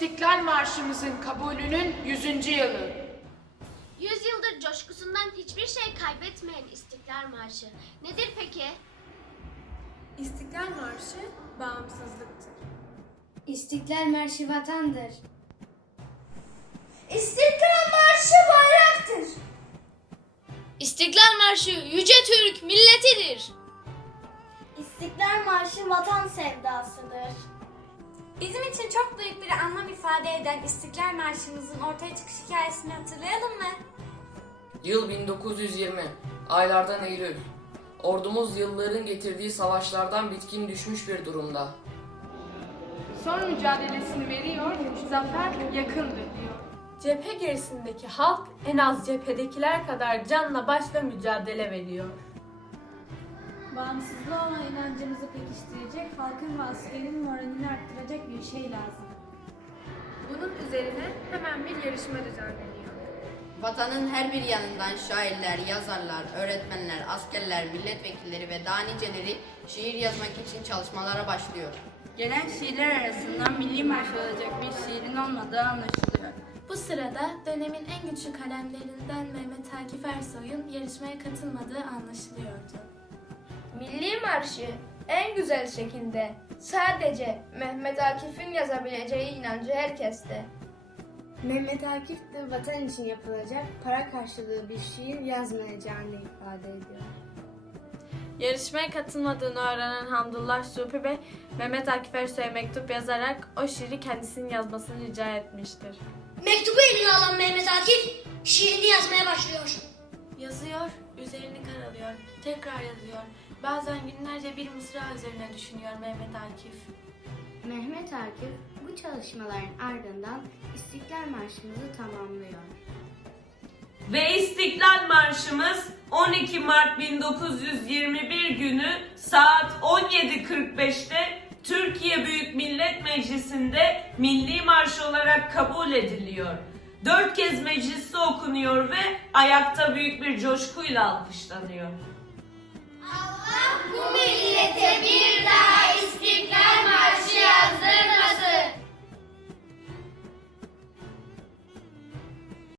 bağımsızlığın kabulünün 100. yılı. Yüzyıldır coşkusundan hiçbir şey kaybetmeyen İstiklal Marşı. Nedir peki? İstiklal Marşı bağımsızlıktır. İstiklal Marşı vatandır. İstiklal Marşı bayraktır. İstiklal Marşı yüce Türk milletidir. İstiklal Marşı vatan sevdasıdır. Bizim için çok büyük bir anlam ifade eden İstiklal Marşımızın ortaya çıkış hikayesini hatırlayalım mı? Yıl 1920. Aylardan Eylül. Ordumuz yılların getirdiği savaşlardan bitkin düşmüş bir durumda. Son mücadelesini veriyor, zafer yakındır diyor. Cephe gerisindeki halk en az cephedekiler kadar canla başla mücadele veriyor. Bağımsızlığa olan inancımızı pekiştirecek, halkın ve askerin moralini arttıracak bir şey lazım. Bunun üzerine hemen bir yarışma düzenleniyor. Vatanın her bir yanından şairler, yazarlar, öğretmenler, askerler, milletvekilleri ve daha niceleri şiir yazmak için çalışmalara başlıyor. Gelen şiirler arasından milli marş olacak bir şiirin olmadığı anlaşılıyor. Bu sırada dönemin en güçlü kalemlerinden Mehmet Akif Ersoy'un yarışmaya katılmadığı anlaşılıyordu. Milli Marşı en güzel şekilde sadece Mehmet Akif'in yazabileceği inancı herkeste. Mehmet Akif de vatan için yapılacak para karşılığı bir şiir yazmayacağını ifade ediyor. Yarışmaya katılmadığını öğrenen Hamdullah Supi Bey, Mehmet Akif Ersoy'a mektup yazarak o şiiri kendisinin yazmasını rica etmiştir. Mektubu eline alan Mehmet Akif şiirini yazmaya başlıyor. Yazıyor, üzerini karalıyor, tekrar yazıyor. Bazen günlerce bir mısra üzerine düşünüyor Mehmet Akif. Mehmet Akif bu çalışmaların ardından İstiklal Marşımızı tamamlıyor. Ve İstiklal Marşımız 12 Mart 1921 günü saat 17.45'te Türkiye Büyük Millet Meclisi'nde Milli Marş olarak kabul ediliyor. Dört kez mecliste okunuyor ve ayakta büyük bir coşkuyla alkışlanıyor. Bu give